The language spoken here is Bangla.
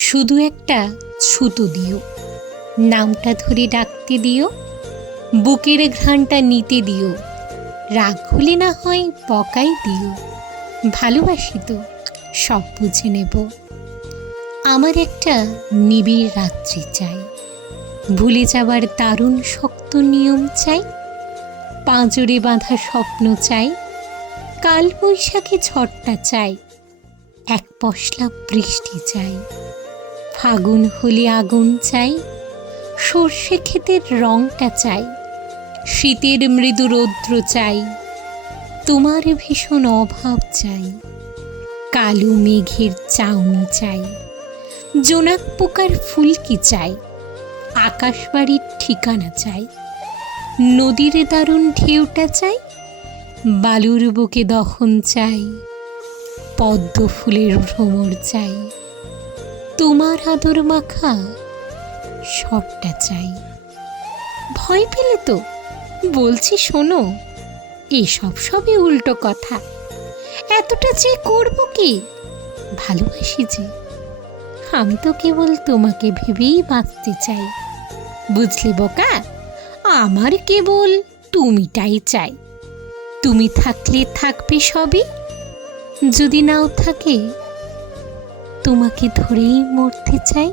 শুধু একটা ছুতো দিও। নামটা ধরে ডাকতে দিও। বুকের ঘ্রাণটা নিতে দিও। রাগ হলে না হয় বকাই দিও। ভালোবাসি তো, সব বুঝে নেব। আমার একটা নিবিড় রাত্রি চাই। ভুলে যাবার দারুণ শক্ত নিয়ম চাই। পাঁজরে বাঁধা স্বপ্ন চাই। কাল বৈশাখী ঝড়টা চাই। এক পশলা বৃষ্টি চাই। ফাগুন হলে আগুন চাই, সর্ষে ক্ষেতের রংটা চাই, শীতের মৃদু রৌদ্র চাই, তোমার ভীষণ অভাব চাই, কালো মেঘের চাউনি চাই, জোনাক পোকার ফুলকি চাই, আকাশবাড়ির ঠিকানা চাই, নদীর দারুণ ঢেউটা চাই, বালুর বুকে দহন চাই, পদ্ম ফুলের ভ্রমর চাই। তোমার আদর মাখা সবটা চাই। ভয় পেলে তো? বলছি শোনো, এসব সবই উল্টো কথা। এতটা যে করব কি? ভালোবাসি যে। আমি তো কেবল তোমাকে ভেবেই বাঁচতে চাই। বুঝলি বোকা? আমার কেবল তুমিটাই চাই। তুমি থাকলে থাকবে সবই, যদি নাও থাকে তোমাকে ধরেই মরতে চাই?